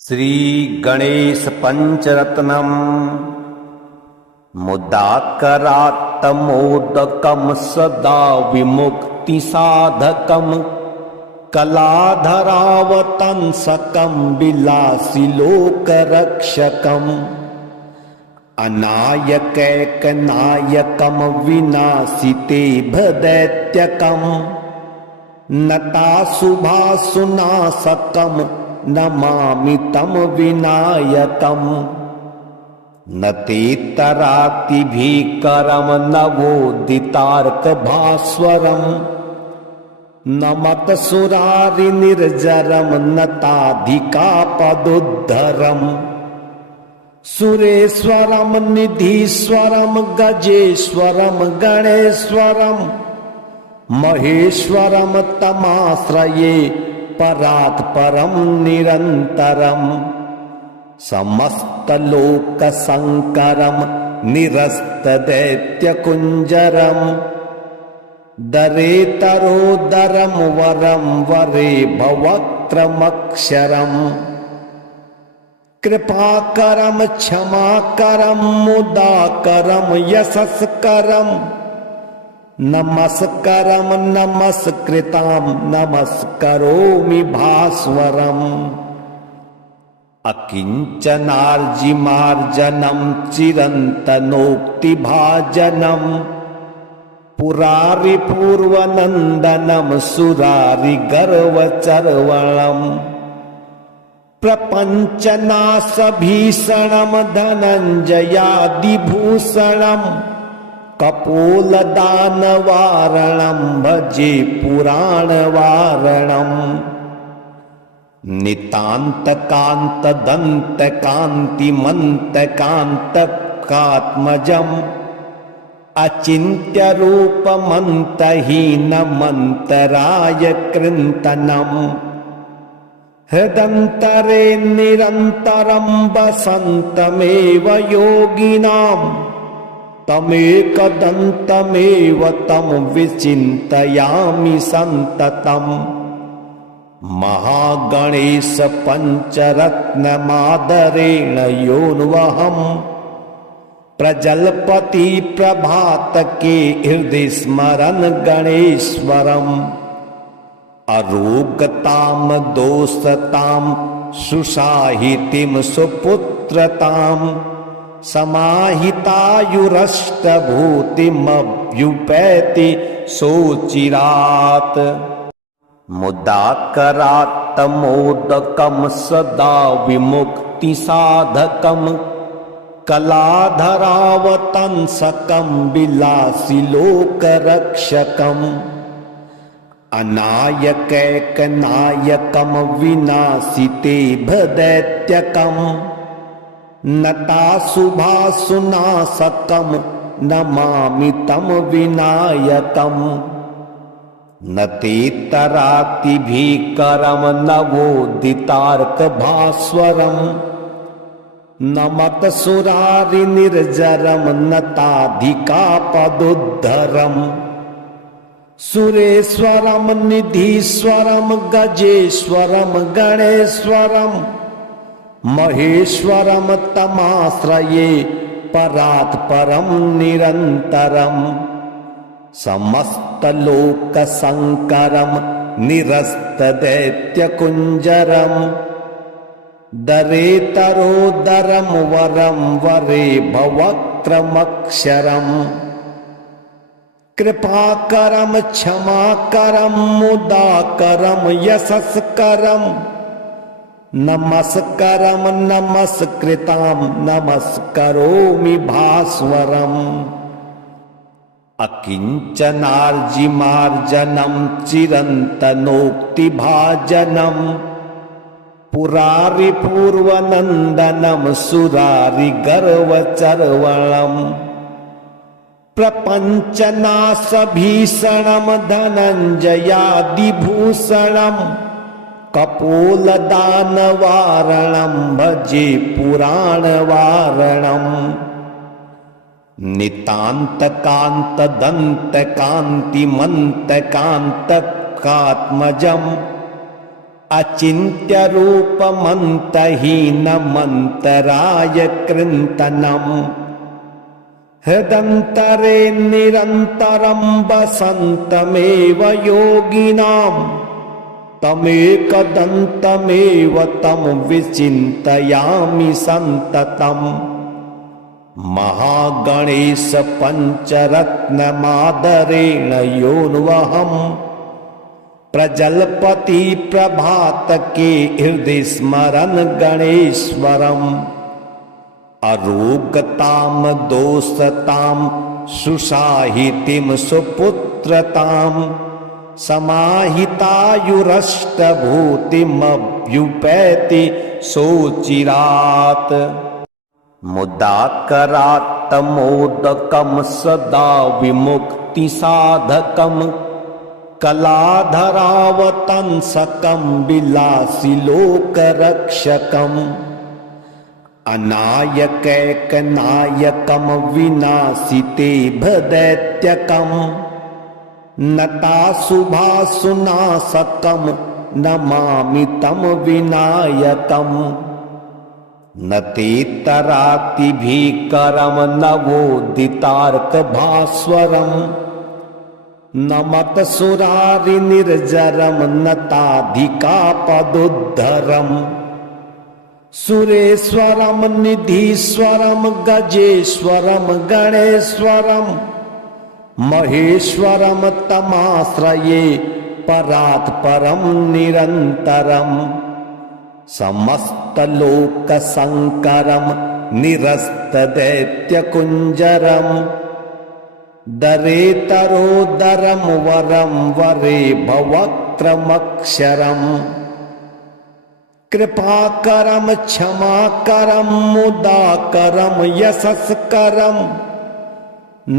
श्री गणेश पंचरत्नम मुदाकरात्तमोदकम सदा विमुक्ति साधकम कलाधरावतंसकम विलासी लोक रक्षकम अनायकैकनायकम विनाशिते भदैत्यकम नताशुभासुनाशकम नमामि तम विनायकम न ते तराति भीकरम नवोदितार्क भास्वरम न मत सुरारि निर्जरम नताधिका पदुद्धरम सुरेश्वरम निधीश्वरम गजेश्वरम गणेश्वरम महेश्वरम तमाश्रये परात् परम निरंतरम समस्त लोक संकरम निरस्त दैत्य कुंजरम दरेतरोदरम वरम वरे भवक्त्रमक्षरम कृपाकरम क्षमाकरम मुदाकरम यशस्करम नमस्करम नमस्कृताम नमस्करोमि भास्वरम अकिंचनार्जिमार्जनम चिरंतनोक्तिभाजनम पुरारि पूर्वनंदनम सुरारि गर्वचर्वणम प्रपंचनाशभीषणम धनंजयादिभूषणम कपोलदानवारणं भजे पुराणवारणं नितान्तकान्तदन्तकान्तिमन्तकान्तकात्मजम् अचिन्त्यरूपमन्तहीनमन्तराय कृन्तनम् हृदन्तरे निरन्तरं वसन्तमेव योगिनाम् तमेकदन्तमेव तं विचिन्तयामि सन्ततम् महागणेश पंचरत्नमादरेण योऽन्वहम् प्रजलपति प्रभातके हृदि स्मरन् गणेश्वरम् अरोगतां दोषतां सुसाहितिं सुपुत्रताम् समाहितायुरष्टभूतिमभ्युपैति सोचिरात् मुदाकरात्तमोदकं सदा विमुक्ति साधकं कलाधरावतंसकं विलासी लोक रक्षकम् अनायकैकनायकं विनाशिते भदैत्यकम् नताशुभासुनाशकम नमामि तम विनायकम न ते तराति भीकरम नवोदितार्क भास्वरम न मत सुरारि निर्जरम नताधिका पदुद्धरम सुरेश्वरम निधीश्वरम गजेश्वरम गणेश्वरम महेश्वरम तमाश्रये परात् परम निरंतरम समस्त लोक संकरम निरस्त दैत्य कुंजरम दरेतरोदरम वरम वरे भवक्त्रमक्षरम कृपाकरम क्षमाकरम मुदाकरम यशस्करम नमस्करम नमस्कृताम नमस्करोमि भास्वरम अकिंचनार्जिमार्जनम चिरंतनोक्तिभाजनम पुरारि पूर्वनंदनम सुरारि गर्वचर्वणम प्रपंचनाशभीषणम धनंजयादिभूषणम कपोलदानवारणं भजे पुराणवारणम् नितान्तकान्तदन्तकान्तिमन्तकान्तकात्मजम् अचिन्त्यरूपमन्तहीनमन्तराय कृन्तनम् हृदन्तरे निरन्तरं वसन्तमेव योगिनाम् तमेकदन्तमेव तं विचिन्तयामि सन्ततम् महागणेश पञ्चरत्नमादरेण योऽन्वहम् प्रजल्पति प्रभातके हृदि स्मरन् गणेश्वरम् अरोगतां दोषतां सुसाहितिं सुपुत्रतां समाहितायुरष्टभूतिमभ्युपैति सोचिरात् मुदाकरात्तमोदकं सदा विमुक्तिसाधकं कलाधरावतंसकं विलासिलोकरक्षकम् अनायकैकनायकं विनाशिते भदैत्यकम् नताशुभाशुनाशकं नमामि तं विनायकम् न तेतरातिभीकरं नवोदितार्कभास्वरम् न मतसुरारिनिर्जरं नताधिकापदुद्धरम् सुरेश्वरं निधीश्वरं गजेश्वरं गणेश्वरं महेश्वरं तमाश्रये परात् परं निरन्तरम् समस्तलोकशङ्करं निरस्तदैत्यकुञ्जरम् दरेतरोदरं वरं वरे भवक्त्रमक्षरम् कृपाकरं क्षमाकरं मुदाकरं यशस्करं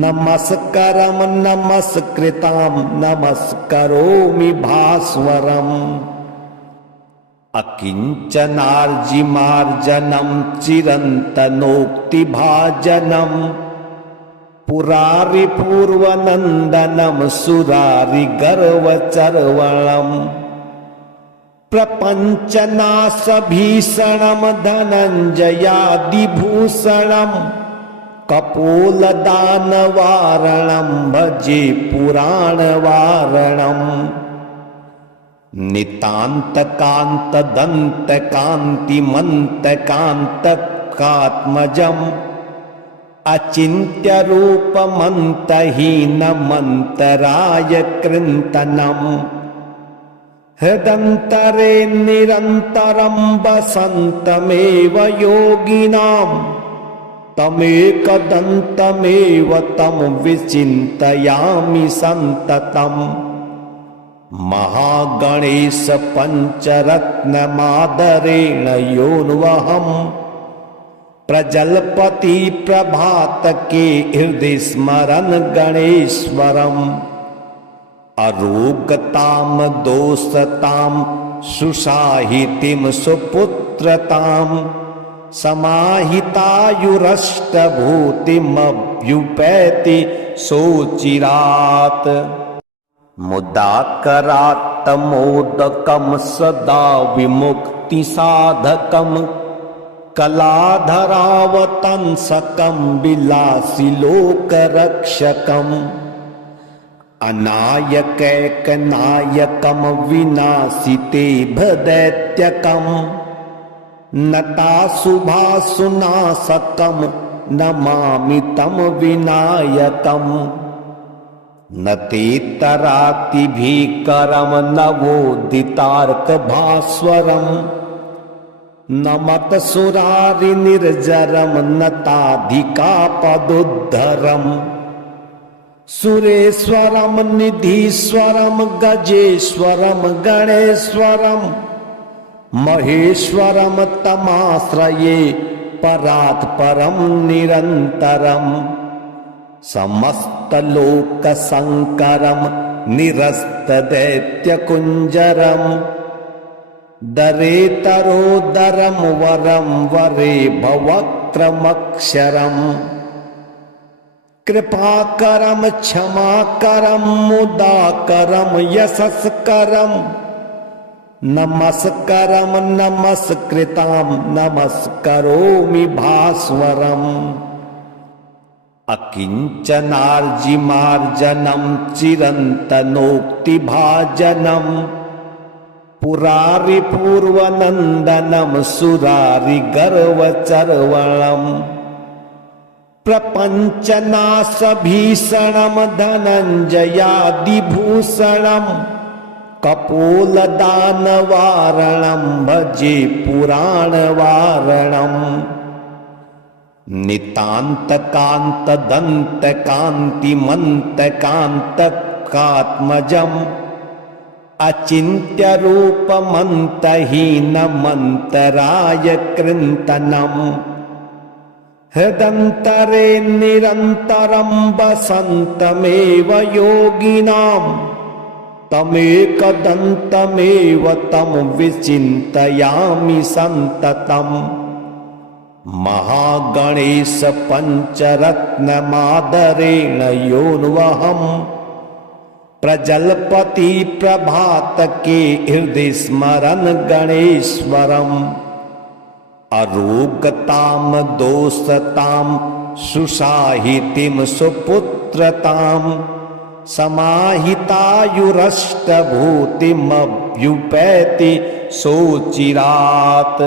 नमस्करं नमस्कृतां नमस्करोमि भास्वरम् अकिञ्चनार्जिमार्जनं चिरन्तनोक्तिभाजनं पुरारिपूर्वनन्दनं सुरारिगर्वचर्वणम् प्रपञ्चनाशभीषणं धनञ्जयादिभूषणं कपोलदानवारणं भजे पुराणवारणम् नितान्तकान्तदन्तकान्तिमन्तकान्तकात्मजम् अचिन्त्यरूपमन्तहीनमन्तराय कृन्तनम् हृदन्तरे निरन्तरं वसन्तमेव योगिनाम् तमेकदन्तमेव तं विचिन्तयामि सन्ततम् महागणेश पञ्चरत्नमादरेण योऽन्वहम् प्रजल्पति प्रभातके हृदि स्मरन् गणेश्वरम् अरोगतां दोषतां सुसाहितिं सुपुत्रतां समाहितायुरष्टभूतिमभ्युपैति सोचिरात् मुदाकरात्तमोदकं सदा विमुक्तिसाधकं कलाधरावतंसकं विलासिलोकरक्षकम् अनायकैकनायकं विनाशिते भदैत्यकम् नताशुभाशुनाशकं नमामि तं विनायकम् न तेतरातिभीकरं नवोदितार्कभास्वरम् न मतसुरारिनिर्जरं नताधिकापदुद्धरम् सुरेश्वरं निधीश्वरं गजेश्वरं गणेश्वरं महेश्वरं तमाश्रये परात् परं निरन्तरम् समस्तलोकशङ्करं निरस्तदैत्यकुञ्जरम् दरेतरोदरं वरं वरे भवक्त्रमक्षरम् कृपाकरं क्षमाकरं मुदाकरं यशस्करं नमस्करम नमस्कृताम नमस्करोमि भास्वरम अकिंचनार्जिमार्जनम चिरन्तनोक्तिभाजनम पुरारि पूर्वनंदनम सुरारि गर्वचर्वणम प्रपंचनाशभीषणम धनंजयादिभूषणम कपोलदानवारणं भजे पुराणवारणं नितान्तकान्तदन्तकान्तिमन्तकान्तकात्मजम् अचिन्त्यरूपमन्तहीनमन्तराय कृन्तनम् हृदन्तरे निरन्तरं वसन्तमेव योगिनाम् तमेकदन्तमेव तं विचिन्तयामि सन्ततम् महागणेश पञ्चरत्नमादरेण योऽन्वहम् प्रजल्पति प्रभातके हृदि स्मरन् गणेश्वरम् अरोगतां दोषतां सुसाहितिं सुपुत्रताम् समाहितायुरष्टभूतिमभ्युपैति सोचिरात्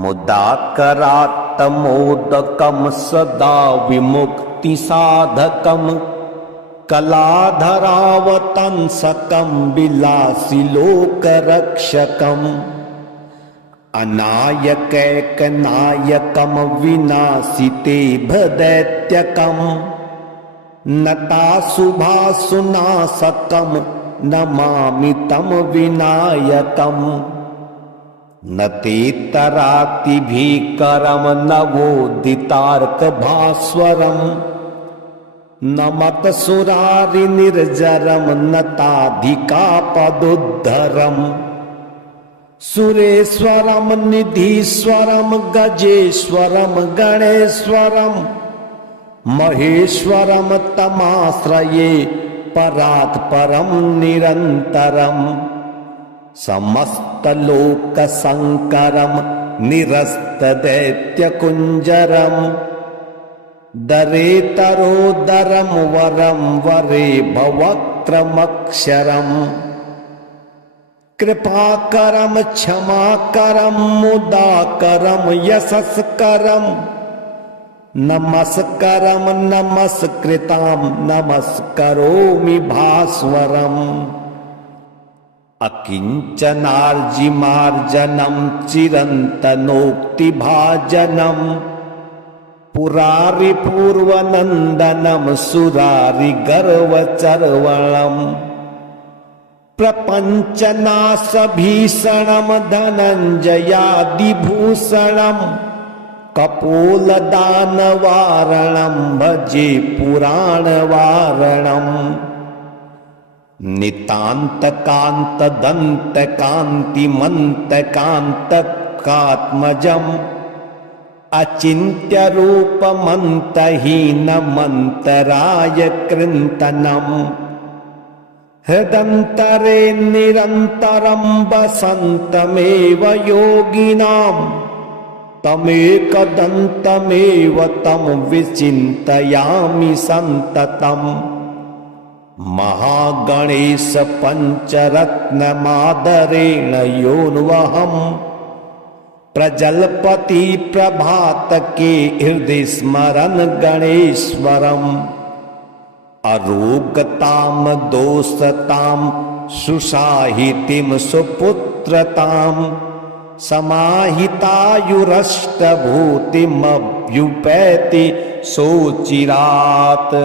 मुदाकरात्तमोदकं सदा विमुक्तिसाधकं कलाधरावतंसकं विलासिलोकरक्षकम् अनायकैकनायकं विनाशिते भदैत्यकम् नताशुभाशुनाशकं नमामि तं विनायकम् न तेतरातिभीकरं नवोदितार्कभास्वरम् न मतसुरारिनिर्जरं नताधिकापदुद्धरम् सुरेश्वरं निधीश्वरं गजेश्वरं गणेश्वरम् महेश्वरं तमाश्रये परात् परं निरन्तरं समस्तलोकशङ्करं निरस्तदैत्यकुञ्जरं दरेतरोदरं वरं वरे भवक्त्रमक्षरम् कृपाकरं क्षमाकरं मुदाकरं यशस्करम् नमस्करम नमस्कृताम नमस्करोमि भास्वरम् अकिंचनार्जिमार्जनं चिरन्तनोक्तिभाजनं पुरारि पूर्वनन्दनं सुरारि गर्वचर्वणं प्रपंचनाशभीषणं धनंजयादिभूषणम् कपोलदानवारणं भजे पुराणवारणम् नितान्तकान्तदन्तकान्तिमन्तकान्तकात्मजम् अचिन्त्यरूपमन्तहीनमन्तराय कृन्तनम् हृदन्तरे निरन्तरं वसन्तमेव योगिनाम् तमेकदन्तमेव तं विचिन्तयामि सन्ततम् महागणेश पञ्चरत्नमादरेण योऽन्वहम् प्रजल्पति प्रभातके हृदि स्मरन् गणेश्वरम् अरोगतां दोषतां सुसाहितिं सुपुत्रताम् समाहितायुरष्टभूतिमभ्युपैति सोचिरात्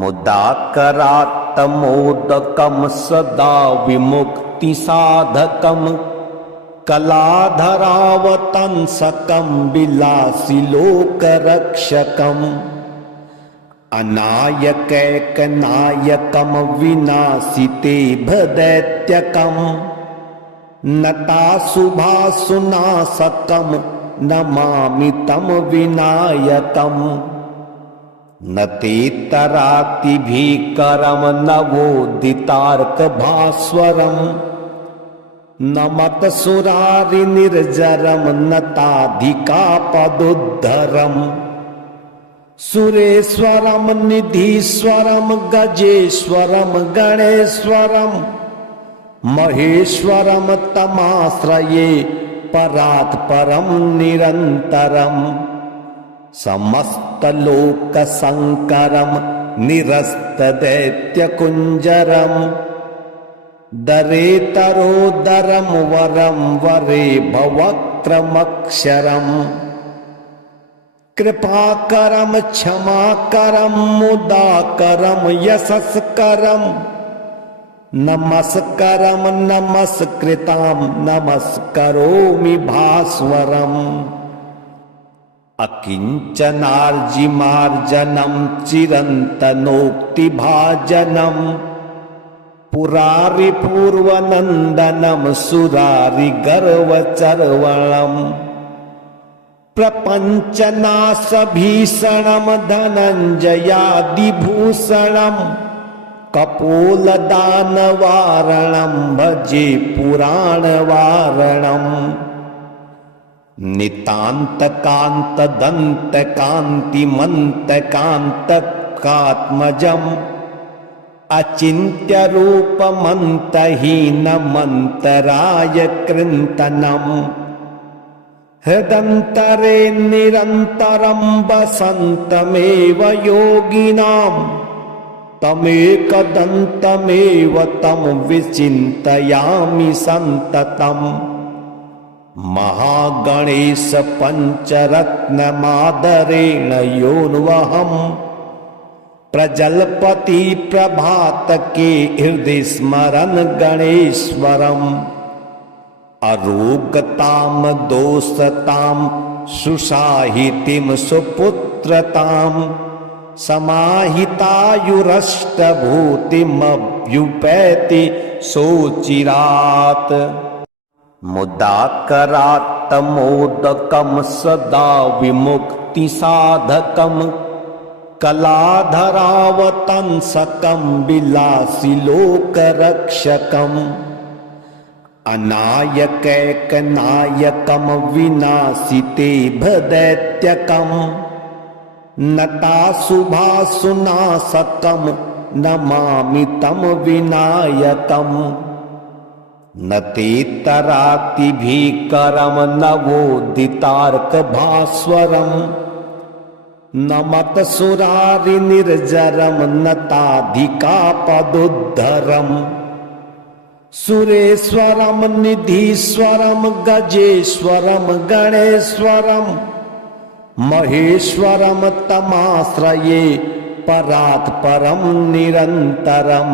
मुदाकरात्तमोदकं सदा विमुक्तिसाधकं कलाधरावतंसकं विलासिलोकरक्षकम् अनायकैकनायकं विनाशिते भदैत्यकम् नताशुभाशुनाशकं नमामि तं विनायकम् न तेतरातिभीकरं नवोदितार्कभास्वरम् नमत्सुरारि निर्जरम नताधिकापदुद्धरम सुरेश्वरम निधीश्वरम गजेश्वरम गणेश्वरम महेश्वरम तमाश्रये परात् परम निरंतरम समस्तलोक संकरम निरस्त दैत्य कुंजरम दरेतरोदरम वरम वरे भवक्रमक्षरम कृपाकरम क्षमाकरम मुदाकरम यशस्करम नमस्करम नमस्कृताम नमस्करोमि भास्वरम अकिंचनार्जिमार्जनम चिरन्तनोक्तिभाजनम पुरारि पूर्वनंदनम सुरारि गर्वचर्वणम प्रपंचनाशभीषणम धनंजयादिभूषणम कपोलदानवारणं भजे पुराणवारणं नितान्तकान्तदन्तकान्तिमन्तकान्तकात्मजम् अचिन्त्यरूपमन्तहीनमन्तराय कृन्तनम् हृदन्तरे निरन्तरं वसन्तमेव योगिनाम् तमेकदन्तमेव तं विचिन्तयामि सन्ततम् महागणेश पञ्चरत्नमादरेण योऽन्वहम् प्रजलपति प्रभातके हृदि स्मरन् गणेश्वरम् अरोगतां दोषतां सुसाहितिं सुपुत्रताम् समाहितायुरष्टभूतिमभ्युपैति सोचिरात् मुदाकरात्तमोदकं सदा विमुक्तिसाधकं कलाधरावतंसकं विलासिलोकरक्षकम् अनायकैकनायकं विनाशितेभदैत्यकम् नताशुभाशुनाशकं नमामि तं विनायकम् नतेतरातिभीकरं नवोदितार्कभास्वरम् नमत्सुरारि निर्जरं नताधिकापदुद्धरम् सुरेश्वरं निधीश्वरं गजेश्वरं गणेश्वरं महेश्वरम तमाश्रये परात् परम निरंतरम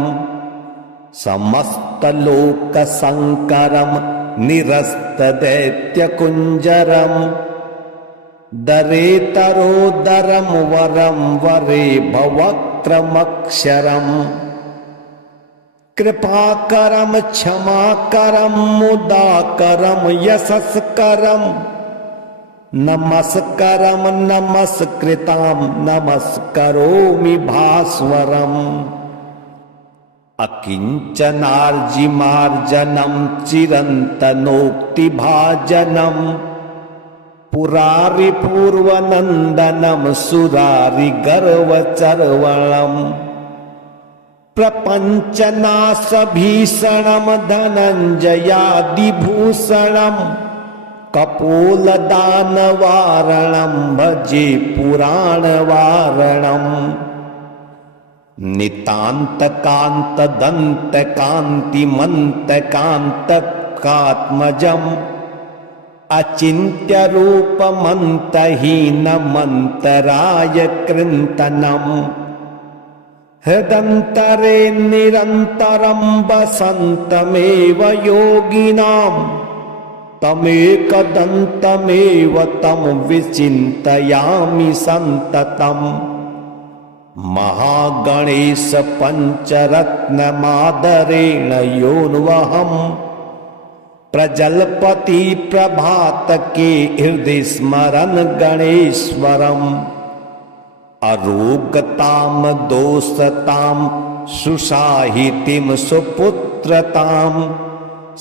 समस्तलोक संकरम निरस्त दैत्य कुंजरम दरेतरोदरम वरम वरे भवक्रमक्षरम कृपाकरम क्षमाकरम मुदाकरम यशस्करम नमस्करम नमस्कृतां नमस्करोमि भास्वरम अकिंचनार्जिमार्जनं चिरन्तनोक्तिभाजनं पुरारि पूर्वनन्दनं सुरारि गर्वचर्वणं प्रपंचनाशभीषणं धनंजयादिभूषणम् कपोलदानवारणं भजे पुराणवारणं नितान्तकान्तदन्तकान्तिमन्तकान्तकात्मजम् अचिन्त्यरूपमन्तहीनमन्तराय कृन्तनम् हृदन्तरे निरन्तरं वसन्तमेव योगिनाम् तमेकदन्तमेव तं विचिन्तयामि सन्ततम् महागणेश पञ्चरत्नमादरेण योऽन्वहम् प्रजलपति प्रभातके हृदि स्मरन् गणेश्वरम् अरोगतां दोषतां सुसाहितिं सुपुत्रताम्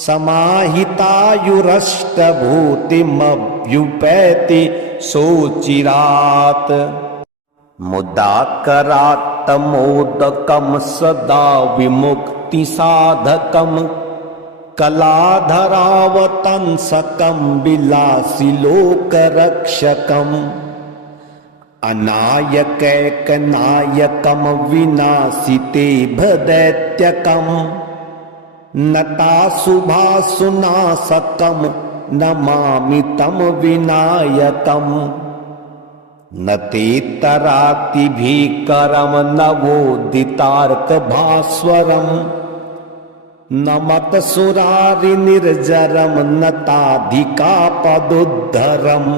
समाहितायुरष्टभूतिमभ्युपैति सोचिरात् मुदाकरात्तमोदकं सदा विमुक्तिसाधकं कलाधरावतंसकं विलासिलोकरक्षकम् अनायकैकनायकं विनाशितेभदैत्यकम् नताशुभाशुनाशकं नमामि तं विनायकम् न तेतरातिभीकरं नवोदितार्कभास्वरम् न मतसुरारिनिर्जरं नताधिकापदुद्धरम्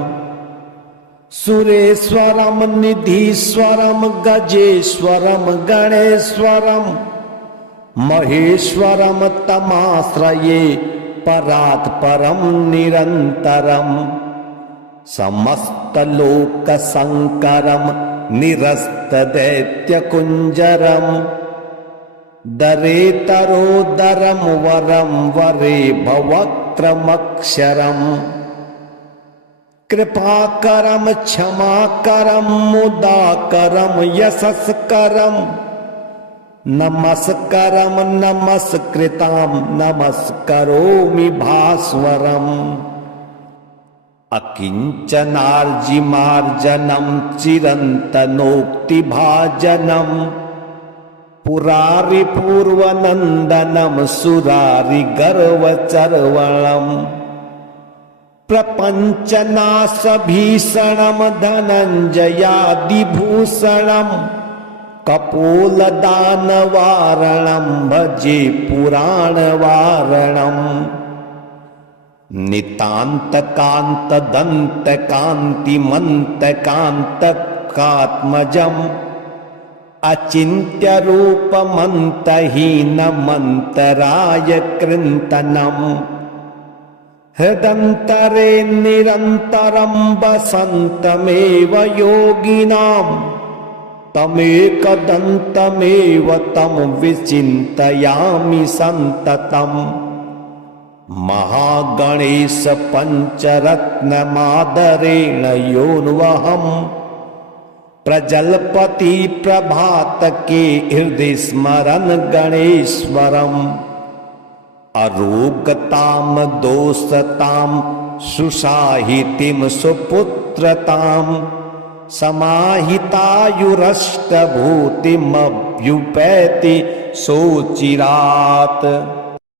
सुरेश्वरं निधीश्वरं गजेश्वरं गणेश्वरं महेश्वरं तमाश्रये परात् परं निरन्तरं समस्तलोकशङ्करं निरस्तदैत्यकुञ्जरं दरेतरोदरं वरं वरे भवक्रमक्षरम् कृपाकरं क्षमाकरं मुदाकरं यशस्करं नमस्करं नमस्कृतां नमस्करोमि भास्वरम् अकिञ्चनार्जिमार्जनं चिरन्तनोक्तिभाजनं पुरारिपूर्वनन्दनं सुरारिगर्वचर्वणम् प्रपञ्चनाशभीषणं धनञ्जयादिभूषणं कपोलदानवारणं भजे पुराणवारणम् नितान्तकान्तदन्तकान्तिमन्तकान्तकात्मजम् अचिन्त्यरूपमन्तहीनमन्तराय कृन्तनम् हृदन्तरे निरन्तरं वसन्तमेव योगिनां तमेकदन्तमेव तं विचिन्तयामि सन्ततम् महागणेश पञ्चरत्नमादरेण योऽन्वहं प्रजल्पति प्रभातके हृदि स्मरन् गणेश्वरम् अरोगतां दोषतां सुसाहितिं सुपुत्रतां समाहितायुरष्टभूतिमभ्युपैति सोचिरात्।